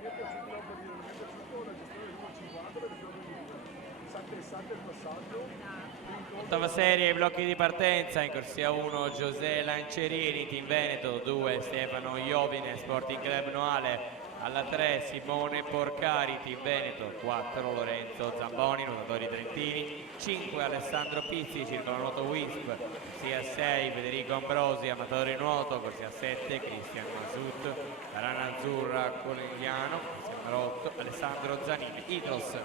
mi è piaciuto la gestione del numero 50 perché salta il passaggio. Ottava serie, blocchi di partenza, in corsia 1 Giuseppe Lancerini, Team Veneto, 2 Stefano Iovine, Sporting Club Noale, alla 3 Simone Porcari, Team Veneto, 4 Lorenzo Zamboni, nuotatori trentini, 5 Alessandro Pizzi, Circolo Nuoto Wisp, corsia 6 Federico Ambrosi, amatori nuoto, corsia 7 Cristian Masut, Rana Azzurra Coligliano, corsia numero 8 Alessandro Zanini, Idros.